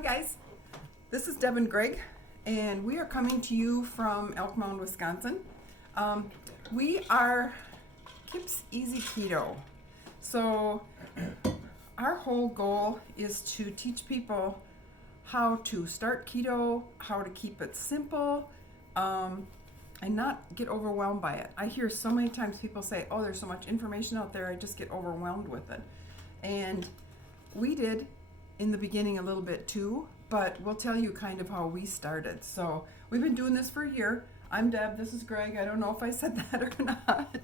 Hi guys, this is Deb and Greg, and we are coming to you from Elk Mound, Wisconsin. We are Kip's Easy Keto. So our whole goal is to teach people how to start keto, how to keep it simple, and not get overwhelmed by it. I hear so many times people say, oh, there's so much information out there, I just get overwhelmed with it. And we did in the beginning a little bit too, but we'll tell you kind of how we started. So we've been doing this for a year. I'm Deb, this is Greg. I don't know if I said that or not.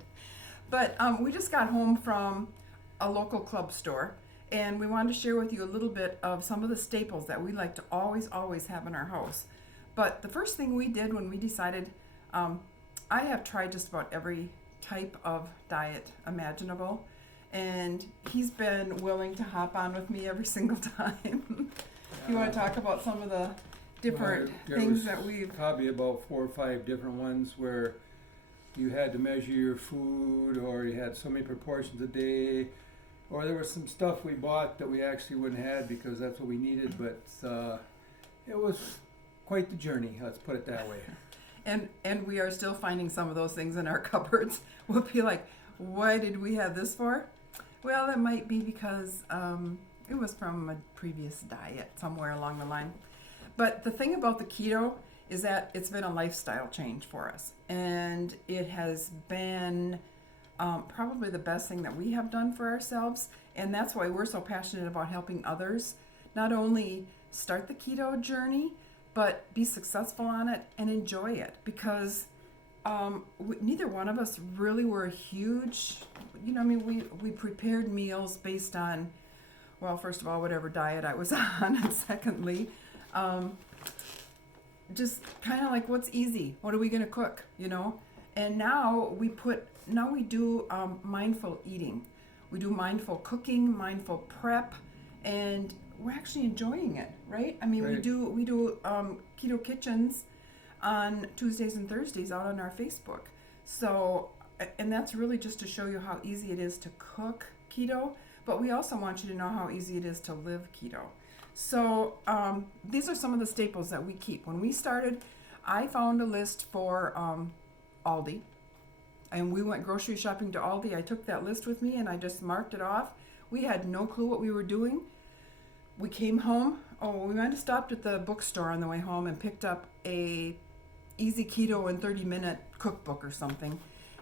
But we just got home from a local club store, and we wanted to share with you a little bit of some of the staples that we like to always have in our house. But the first thing we did when we decided, I have tried just about every type of diet imaginable, and he's been willing to hop on with me every single time. You want to talk about some of the different things that we've... Probably about 4 or 5 different ones where you had to measure your food, or you had so many proportions a day, or there was some stuff we bought that we actually wouldn't have because that's what we needed, but it was quite the journey, let's put it that way. And we are still finding some of those things in our cupboards. We'll be like, why did we have this for? Well, it might be because it was from a previous diet somewhere along the line. But the thing about the keto is that it's been a lifestyle change for us. And it has been probably the best thing that we have done for ourselves. And that's why we're so passionate about helping others not only start the keto journey, but be successful on it and enjoy it. Because neither one of us really were huge, we prepared meals based on, well, first of all, whatever diet I was on, and secondly, just kind of like, what's easy? What are we going to cook, And now we do mindful eating. We do mindful cooking, mindful prep, and we're actually enjoying it, right? I mean, right. we do keto kitchens on Tuesdays and Thursdays out on our Facebook. So, and that's really just to show you how easy it is to cook keto, but we also want you to know how easy it is to live keto. So these are some of the staples that we keep. When we started, I found a list for Aldi, and we went grocery shopping to Aldi. I took that list with me and I just marked it off. We had no clue what we were doing. We came home. We might have stopped at the bookstore on the way home and picked up a Easy Keto in 30-minute cookbook or something.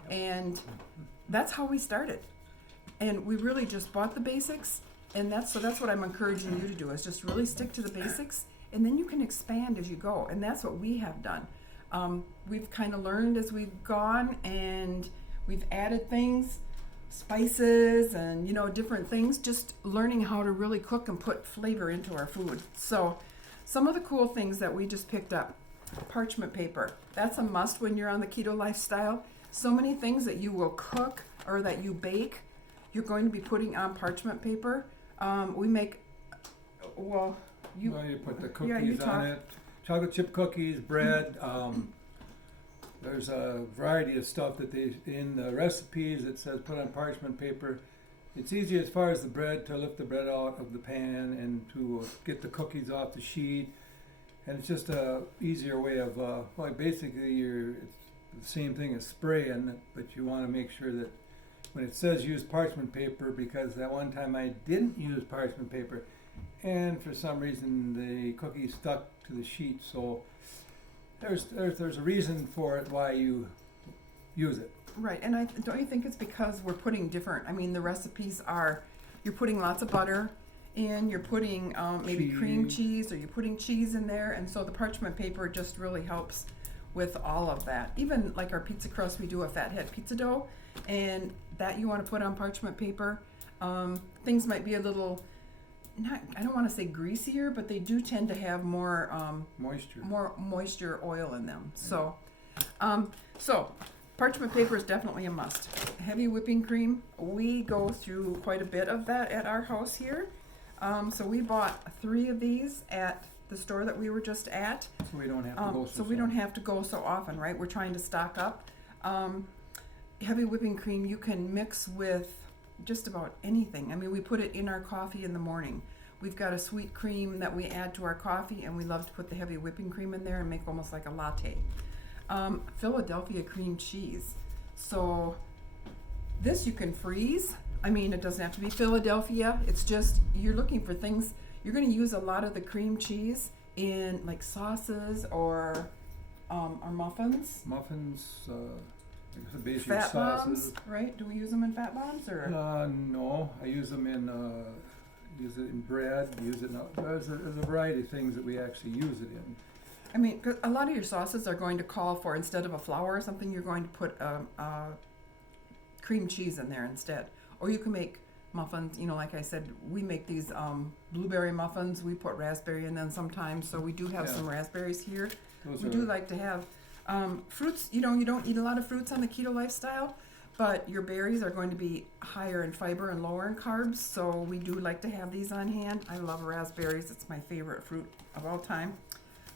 And that's how we started. And we really just bought the basics. And that's what I'm encouraging you to do, is just really stick to the basics. And then you can expand as you go. And that's what we have done. We've kind of learned as we've gone, and we've added things, spices and different things, just learning how to really cook and put flavor into our food. So some of the cool things that we just picked up: parchment paper. That's a must when you're on the keto lifestyle. So many things that you will cook or that you bake, you're going to be putting on parchment paper. We make, you put the cookies on it, chocolate chip cookies, bread. There's a variety of stuff that in the recipes it says put on parchment paper. It's easy as far as the bread, to lift the bread out of the pan and to get the cookies off the sheet. And it's just a easier way of, basically it's the same thing as spraying, but you want to make sure that when it says use parchment paper, because that one time I didn't use parchment paper, and for some reason the cookie stuck to the sheet. So there's a reason for it why you use it. Right, and don't you think it's because we're putting different? I mean, the recipes are, you're putting lots of butter in, you're putting maybe cream cheese, or you're putting cheese in there, and so the parchment paper just really helps with all of that. Even like our pizza crust, we do a fathead pizza dough, and that you want to put on parchment paper. Things might be a little, I don't want to say greasier, but they do tend to have more moisture, oil in them. So parchment paper is definitely a must. Heavy whipping cream, we go through quite a bit of that at our house here. So we bought 3 of these at the store that we were just at. So we don't have to go we don't have to go so often, right? We're trying to stock up. Heavy whipping cream you can mix with just about anything. I mean, we put it in our coffee in the morning. We've got a sweet cream that we add to our coffee, and we love to put the heavy whipping cream in there and make almost like a latte. Philadelphia cream cheese. So this you can freeze. I mean, it doesn't have to be Philadelphia. It's just you're looking for things. You're going to use a lot of the cream cheese in like sauces or muffins. Muffins, basic Fat sauces. bombs, right? Do we use them in fat bombs or? No, I use them in use it in bread. Use it in there's a variety of things that we actually use it in. I mean, 'cause a lot of your sauces are going to call for, instead of a flour or something, you're going to put cream cheese in there instead. Or you can make muffins, you know, like I said, we make these blueberry muffins. We put raspberry in them sometimes, so we do have some raspberries here. We do like to have fruits. You know, you don't eat a lot of fruits on the keto lifestyle, but your berries are going to be higher in fiber and lower in carbs, so we do like to have these on hand. I love raspberries. It's my favorite fruit of all time.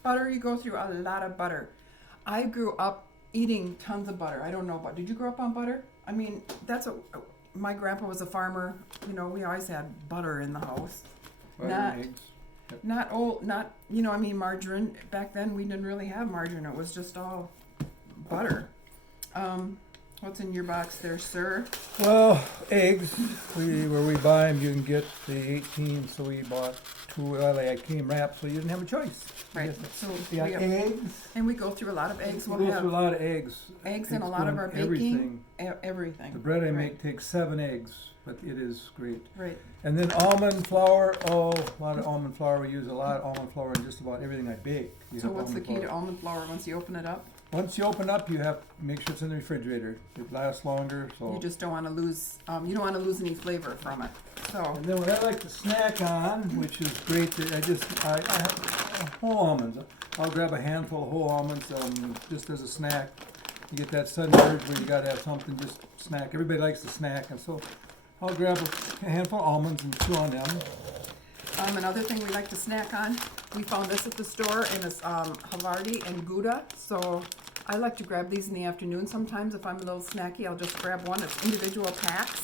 Butter, you go through a lot of butter. I grew up eating tons of butter. I don't know about, did you grow up on butter? I mean, that's what, my grandpa was a farmer. You know, we always had butter in the house. Butter and eggs. Yep. Not, you know, I mean, margarine. Back then we didn't really have margarine. It was just all butter. What's in your box there, sir? Well, eggs. Where we buy them, you can get the 18. So we bought 2. Well, they came wrapped, so you didn't have a choice. Right. So we got eggs. And we go through a lot of eggs. We go through a lot of eggs. Eggs in a lot of our baking. Everything. The bread I make takes 7 eggs, but it is great. Right. And then almond flour. Oh, a lot of almond flour. We use a lot of almond flour in just about everything I bake. So what's the key to almond flour once you open it up? Once you open up, you have to make sure it's in the refrigerator. It lasts longer. So you just don't want to lose. You don't want to lose any flavor from it. So. And then what I like to snack on, which is great, I have whole almonds. I'll grab a handful of whole almonds just as a snack. You get that sudden urge where you got to have something just snack. Everybody likes to snack, and so I'll grab a handful of almonds and chew on them. Another thing we like to snack on, we found this at the store, and it's Havarti and Gouda. So I like to grab these in the afternoon sometimes. If I'm a little snacky, I'll just grab one. It's individual packs.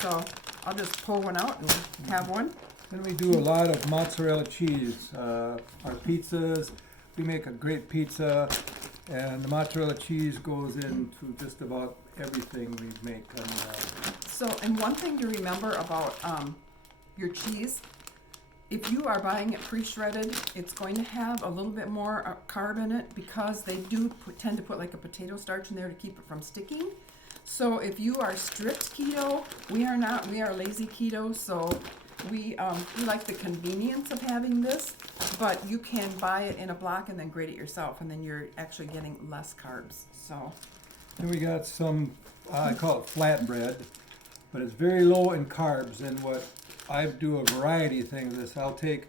So I'll just pull one out and have one. Then we do a lot of mozzarella cheese. Our pizzas, we make a great pizza, and the mozzarella cheese goes into just about everything we make. And one thing to remember about your cheese, if you are buying it pre-shredded, it's going to have a little bit more carb in it because they do tend to put like a potato starch in there to keep it from sticking. So if you are strict keto, we are not. We are lazy keto, so we like the convenience of having this, but you can buy it in a block and then grate it yourself, and then you're actually getting less carbs. So then we got some, I call it flatbread, but it's very low in carbs. And what I do a variety of things. I'll take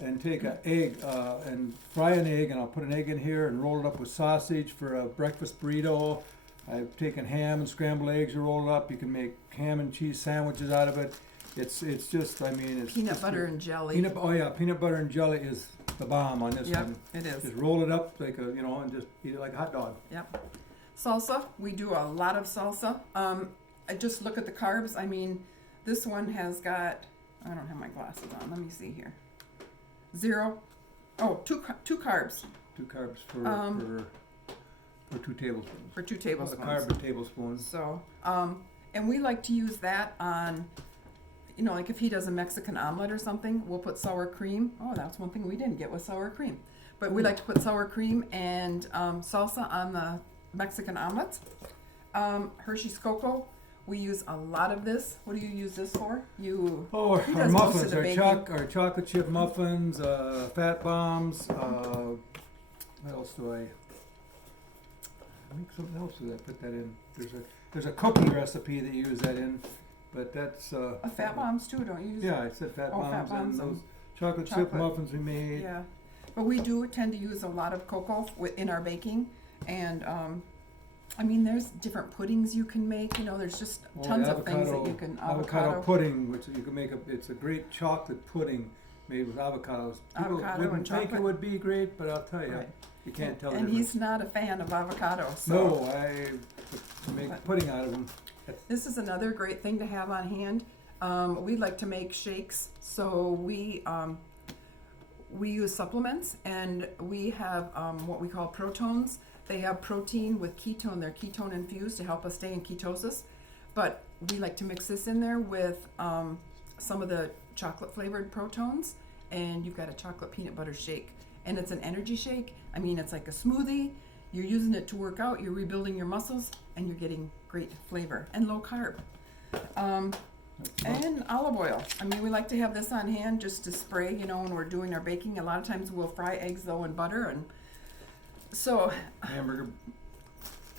an egg and fry an egg, and I'll put an egg in here and roll it up with sausage for a breakfast burrito. I've taken ham and scrambled eggs and rolled it up. You can make ham and cheese sandwiches out of it. It's just, I mean, it's peanut butter and jelly. Peanut butter and jelly is the bomb on this one. Yep, it is. Just roll it up like and just eat it like a hot dog. Yep. Salsa, we do a lot of salsa. I just look at the carbs. I mean, this one has got, I don't have my glasses on. Let me see here. 0. Oh, two carbs. 2 carbs for 2 tablespoons. For 2 tablespoons. A carb a tablespoon. So, and we like to use that on, like if he does a Mexican omelet or something, we'll put sour cream. Oh, that's one thing we didn't get with sour cream. But we like to put sour cream and salsa on the Mexican omelets. Hershey's Cocoa. We use a lot of this. What do you use this for? Our muffins, our chocolate chip muffins, fat bombs. What else do I make? Something else that I put that in. There's a cookie recipe that you use that in, but that's fat bombs too. Don't you use? Yeah, I said fat bombs, fat bombs and those chocolate chip muffins we made. Yeah, but we do tend to use a lot of cocoa in our baking, and I mean, there's different puddings you can make. There's just tons of things that you can. Avocado pudding, which you can make. It's a great chocolate pudding made with avocados. People wouldn't think it would be great, but I'll tell you, you can't tell. And he's not a fan of avocado. So no, I make pudding out of them. This is another great thing to have on hand. We like to make shakes, so we use supplements, and we have what we call protones. They have protein with ketone. They're ketone infused to help us stay in ketosis. But we like to mix this in there with some of the chocolate flavored protones, and you've got a chocolate peanut butter shake. And it's an energy shake. I mean, it's like a smoothie. You're using it to work out, you're rebuilding your muscles, and you're getting great flavor and low carb. And olive oil. I mean, we like to have this on hand just to spray, when we're doing our baking. A lot of times we'll fry eggs though in butter, and so Hamburger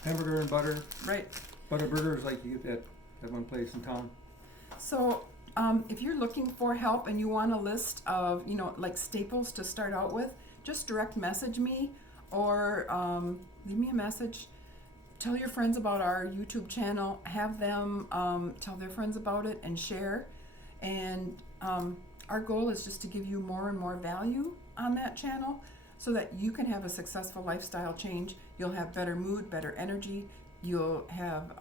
and butter. Right. Butter burgers like you get at one place in town. So if you're looking for help and you want a list of, like staples to start out with, just direct message me or leave me a message. Tell your friends about our YouTube channel. Have them tell their friends about it and share. And our goal is just to give you more and more value on that channel so that you can have a successful lifestyle change. You'll have better mood, better energy. You'll have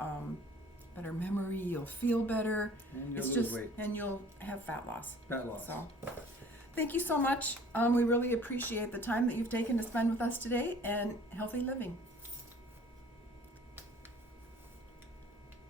better memory. You'll feel better. And you'll lose weight. And you'll have fat loss. Fat loss. So, thank you so much. We really appreciate the time that you've taken to spend with us today, and healthy living.